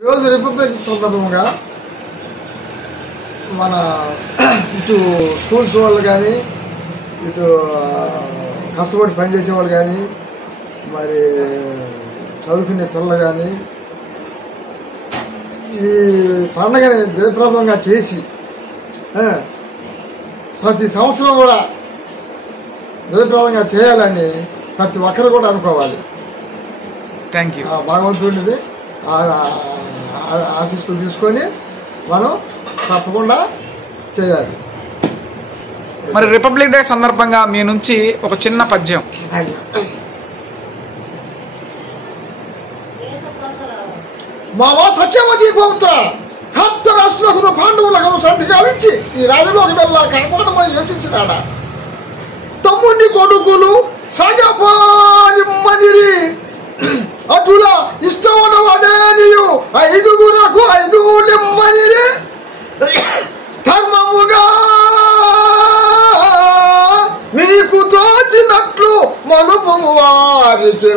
ఈరోజు రిపబ్లిక్ సందర్భంగా మన ఇటు స్కూల్స్ వాళ్ళు కానీ ఇటు కష్టపడి పనిచేసే వాళ్ళు కానీ మరి చదువుకునే పిల్లలు కానీ ఈ పండుగని జయప్రదంగా చేసి ప్రతి సంవత్సరం కూడా జయప్రదంగా చేయాలని ప్రతి ఒక్కరు కూడా అనుకోవాలి. Thank you. భగవంతుడిది ఆశీస్సులు తీసుకొని మనం తప్పకుండా చేయాలి. మరి రిపబ్లిక్ డే సందర్భంగా మీ నుంచి ఒక చిన్న పద్యం. మావా సత్యవతి పౌత్ర హత్త రాష్ట్రులకు పాండవులకు సంధి గావించి ఈ రాజులోకి వెళ్ళా కాపాడమని యోచించినాడా. తమ్ముని కొడుకులు సగపాలిమ్మనిరి అటుల ఇష్టమనవదే నీయు ఐదుగురకు ఐదు లిమ్మనిరి ధర్మముగా మీకు తోచినట్లు మనుపు వారికి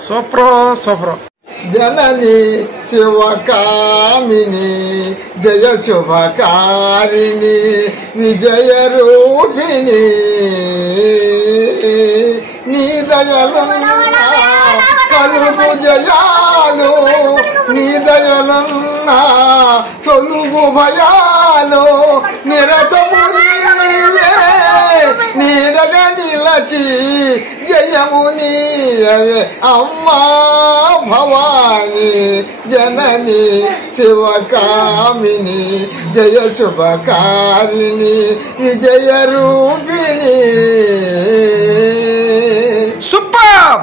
సూపర్. జనని శివకామిని జయ శుభకారిణి విజయ రూపిణి నీ దయలున్నా కలుగు జయాలు నీ దయలున్నా తొలుగు భయాలు నిరతము నీవే నీడగా నిలచి జయము నీవే అమ్మా భవాని జనని శివకామిని జయ శుభకారిణి విజయ రూపిణి. సూపర్.